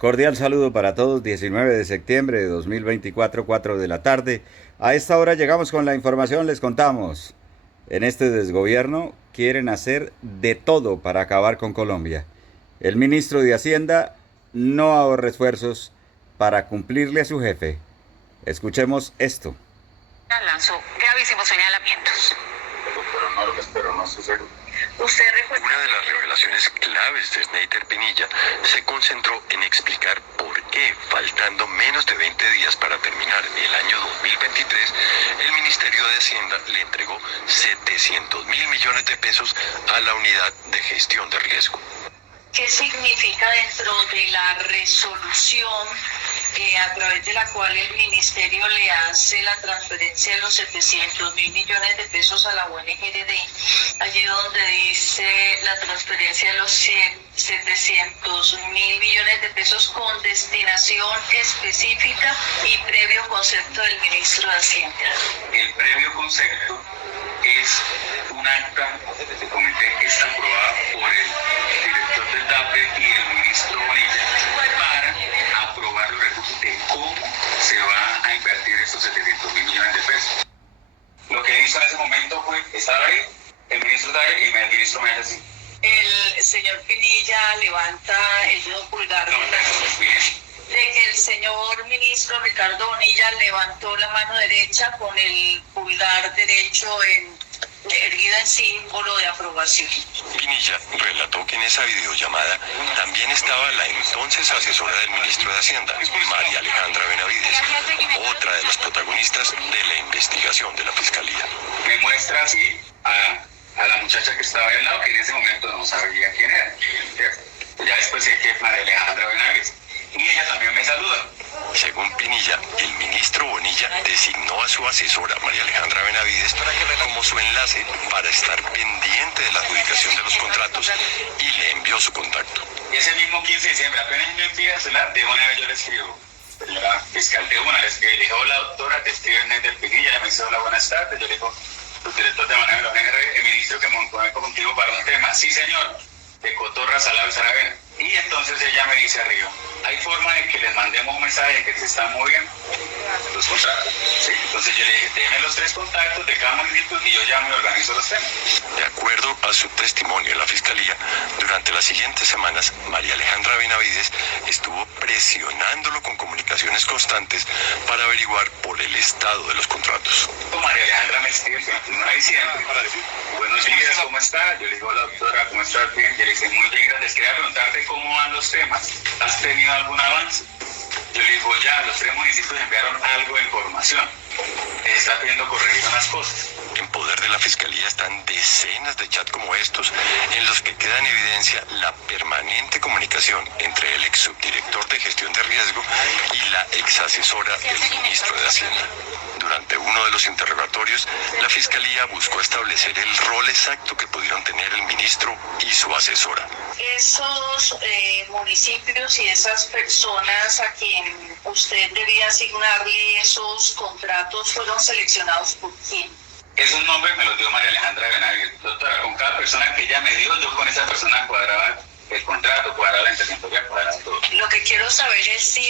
Cordial saludo para todos, 19 de septiembre de 2024, 4 de la tarde. A esta hora llegamos con la información, les contamos. En este desgobierno quieren hacer de todo para acabar con Colombia. El ministro de Hacienda no ahorra esfuerzos para cumplirle a su jefe. Escuchemos esto. Lanzó gravísimos señalamientos. Pero no sucede. Usted recuerda. Una de las revelaciones claves de Snyder Pinilla se concentró en explicar por qué, faltando menos de 20 días para terminar el año 2023, el Ministerio de Hacienda le entregó 700.000 millones de pesos a la Unidad de Gestión de Riesgo. ¿Qué significa dentro de la resolución a través de la cual el ministerio le hace la transferencia de los 700.000 millones de pesos a la UNGRD? Allí donde dice la transferencia de los 700.000 millones de pesos con destinación específica y previo concepto del ministro de Hacienda. El previo concepto es un acta de comité que está aprobada por el director del DAPE y el ministro Bonilla para aprobar los recursos de cómo se va a invertir estos 700.000 millones de pesos. Lo que hizo en ese momento fue estar ahí, el ministro está ahí y el ministro me hace así. El señor Pinilla levanta el dedo pulgar No, de que el señor ministro Ricardo Bonilla levantó la mano derecha con el pulgar derecho erguida en símbolo de aprobación. Pinilla relató que en esa videollamada también estaba la entonces asesora del ministro de Hacienda, María Alejandra Benavides, otra de las protagonistas de la investigación de la Fiscalía. Me muestra así a la muchacha que estaba ahí al lado, que en ese momento no sabía quién era. Ya después sé que es María Alejandra Benavides. Y ella también me saluda. Según Pinilla, el ministro Bonilla designó a su asesora, María Alejandra Benavides, como su enlace para estar pendiente de la adjudicación de los contratos y le envió su contacto. Ese mismo 15 de diciembre, apenas me envía el celular, de una vez yo le escribo. La fiscal de una le escribe, le dijo, hola doctora, te escribe Snyder Pinilla, me dice hola, buenas tardes. Yo le digo, el director de manejo de la ONG, el ministro que montó contigo para un tema. Sí, señor, de Cotorra, Salado y Saravena. Y entonces ella me dice arriba, ¿hay forma de que les mandemos un mensaje de que se están moviendo los contratos? Sí. Entonces yo le dije, déjenme los 3 contactos de cada municipio y yo ya me organizo los temas. De acuerdo a su testimonio en la Fiscalía, durante las siguientes semanas, María Alejandra Benavides estuvo presionándolo con comunicaciones constantes para averiguar por el estado de los contratos. María Alejandra me escribe el 21 de diciembre. Buenos días, ¿cómo está? Yo le digo, hola doctora, ¿cómo estás? Bien. Yo le dije, muy bien, gracias. Quería preguntarte cómo van los temas. ¿Has tenido algún avance? Yo le digo, ya, los 3 municipios enviaron algo de información. Está pidiendo corregir unas cosas. En poder de la Fiscalía están decenas de chats como estos, en los que queda en evidencia la permanente comunicación entre el ex subdirector de gestión de riesgo y la ex asesora del ministro de Hacienda. Durante uno de los interrogatorios, la Fiscalía buscó establecer el rol exacto que pudieron tener el ministro y su asesora. Esos municipios y esas personas a quien usted debía asignarle esos contratos fueron seleccionados por quién. Esos nombres me los dio María Alejandra Benavides. Doctora, con cada persona que ella me dio, yo con esa persona cuadraba el contrato, cuadraba la interventoría, cuadraba todo. Lo que quiero saber es si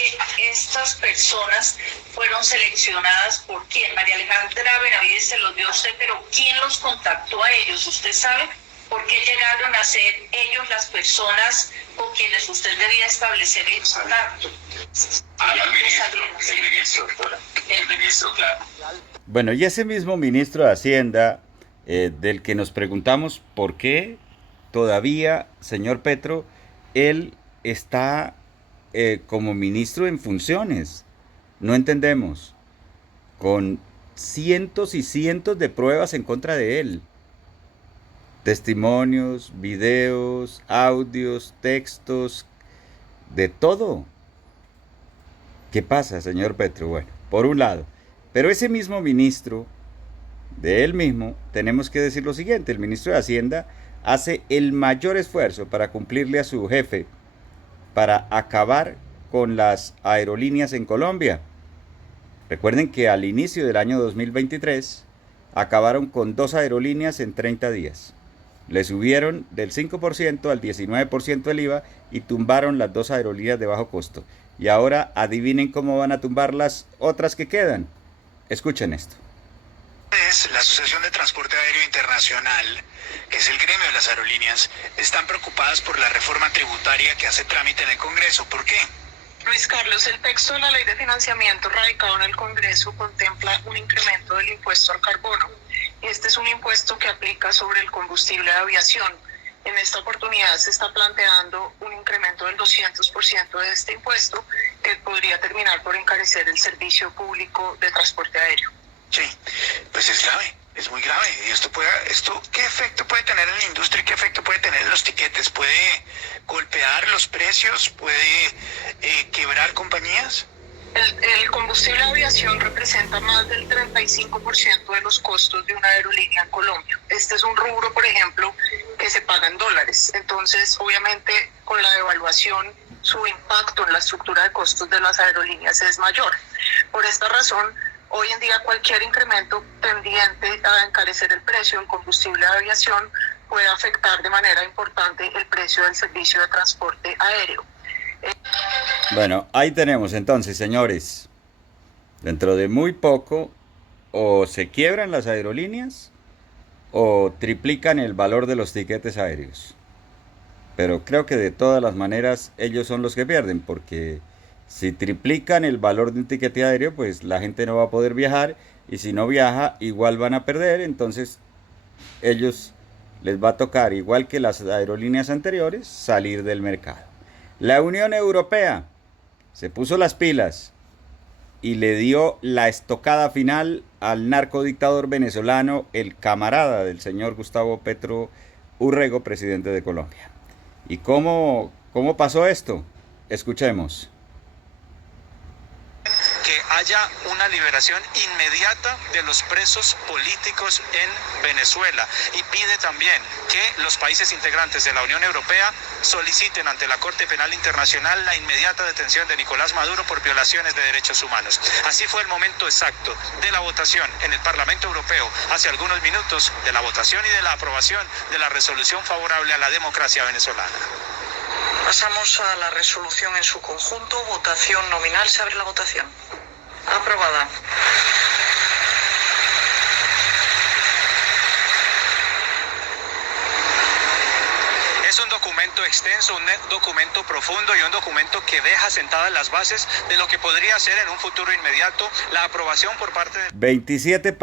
estas personas fueron seleccionadas por quién. María Alejandra Benavides se los dio a usted, pero ¿quién los contactó a ellos? ¿Usted sabe por qué llegaron a ser ellos las personas con quienes usted debía establecer el contacto? El ministro, claro. Bueno, y ese mismo ministro de Hacienda, del que nos preguntamos por qué todavía, señor Petro, él está como ministro en funciones. No entendemos. Con cientos y cientos de pruebas en contra de él. Testimonios, videos, audios, textos, de todo. ¿Qué pasa, señor Petro? Bueno, por un lado. Pero ese mismo ministro, de él mismo, tenemos que decir lo siguiente. El ministro de Hacienda hace el mayor esfuerzo para cumplirle a su jefe, para acabar con las aerolíneas en Colombia. Recuerden que al inicio del año 2023 acabaron con 2 aerolíneas en 30 días. Le subieron del 5% al 19% el IVA y tumbaron las dos aerolíneas de bajo costo. Y ahora adivinen cómo van a tumbar las otras que quedan. Escuchen esto. La Asociación de Transporte Aéreo Internacional, que es el gremio de las aerolíneas, están preocupadas por la reforma tributaria que hace trámite en el Congreso. ¿Por qué? Luis Carlos, el texto de la Ley de Financiamiento radicado en el Congreso contempla un incremento del impuesto al carbono. Este es un impuesto que aplica sobre el combustible de aviación. En esta oportunidad se está planteando un incremento del 200% de este impuesto que podría terminar por encarecer el servicio público de transporte aéreo. Sí, pues es grave, es muy grave. ¿Y esto qué efecto puede tener en la industria? ¿Qué efecto puede tener en los tiquetes? ¿Puede golpear los precios? ¿Puede quebrar compañías? El combustible de aviación representa más del 35% de los costos de una aerolínea en Colombia. Este es un rubro, por ejemplo, que se paga en dólares. Entonces, obviamente, con la devaluación, su impacto en la estructura de costos de las aerolíneas es mayor. Por esta razón, hoy en día cualquier incremento tendiente a encarecer el precio en combustible de aviación puede afectar de manera importante el precio del servicio de transporte aéreo. Bueno, ahí tenemos entonces, señores. Dentro de muy poco o se quiebran las aerolíneas o triplican el valor de los tiquetes aéreos. Pero creo que de todas las maneras ellos son los que pierden, porque si triplican el valor de un tiquete aéreo, pues la gente no va a poder viajar, y si no viaja, igual van a perder. Entonces ellos les va a tocar, igual que las aerolíneas anteriores, salir del mercado. La Unión Europea se puso las pilas y le dio la estocada final al narcodictador venezolano, el camarada del señor Gustavo Petro Urrego, presidente de Colombia. ¿Y cómo pasó esto? Escuchemos. Que haya una liberación inmediata de los presos políticos en Venezuela, y pide también que los países integrantes de la Unión Europea soliciten ante la Corte Penal Internacional la inmediata detención de Nicolás Maduro por violaciones de derechos humanos. Así fue el momento exacto de la votación en el Parlamento Europeo hace algunos minutos, de la votación y de la aprobación de la resolución favorable a la democracia venezolana. Pasamos a la resolución en su conjunto. Votación nominal. Se abre la votación. Aprobada. Es un documento extenso, un documento profundo y un documento que deja sentadas las bases de lo que podría ser en un futuro inmediato la aprobación por parte de 27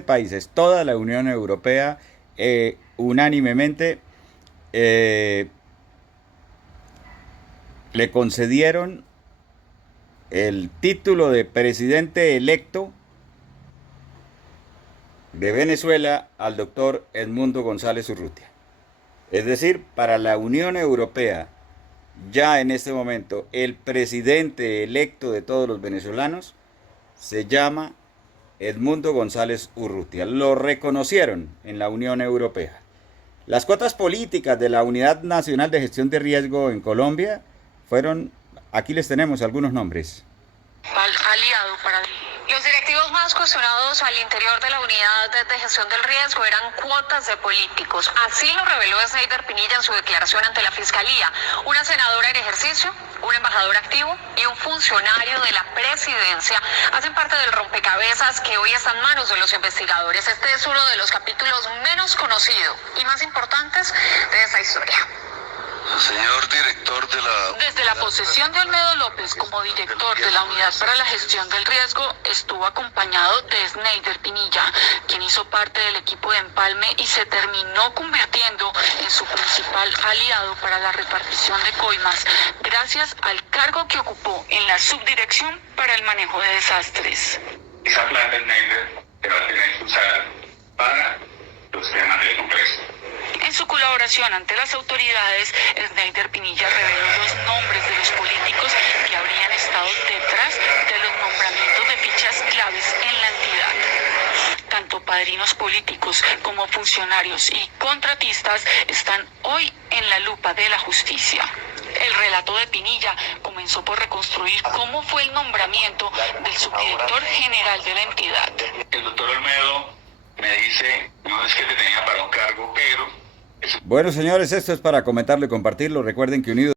países, toda la Unión Europea unánimemente le concedieron el título de presidente electo de Venezuela al doctor Edmundo González Urrutia. Es decir, para la Unión Europea, ya en este momento, el presidente electo de todos los venezolanos se llama Edmundo González Urrutia. Lo reconocieron en la Unión Europea. Las cuotas políticas de la Unidad Nacional de Gestión de Riesgo en Colombia fueron, aquí les tenemos algunos nombres. Aliado para... Los directivos más cuestionados al interior de la unidad de gestión del riesgo eran cuotas de políticos. Así lo reveló Sneider Pinilla en su declaración ante la Fiscalía. Una senadora en ejercicio, un embajador activo y un funcionario de la presidencia hacen parte del rompecabezas que hoy está en manos de los investigadores. Este es uno de los capítulos menos conocidos y más importantes de esta historia. Señor director de la... Desde la posesión de Olmedo López como director de la Unidad para la Gestión del Riesgo, estuvo acompañado de Sneider Pinilla, quien hizo parte del equipo de empalme y se terminó convirtiendo en su principal aliado para la repartición de coimas, gracias al cargo que ocupó en la subdirección para el manejo de desastres. Esa plata Sneider se va a tener que usar para los temas del Congreso. En su colaboración ante las autoridades, Sneider Pinilla reveló los nombres de los políticos que habrían estado detrás de los nombramientos de fichas claves en la entidad. Tanto padrinos políticos como funcionarios y contratistas están hoy en la lupa de la justicia. El relato de Pinilla comenzó por reconstruir cómo fue el nombramiento del subdirector general de la entidad. El doctor Olmedo me dice, no es que te tenía para un cargo, pero... Bueno, señores, esto es para comentarlo y compartirlo. Recuerden que Unidos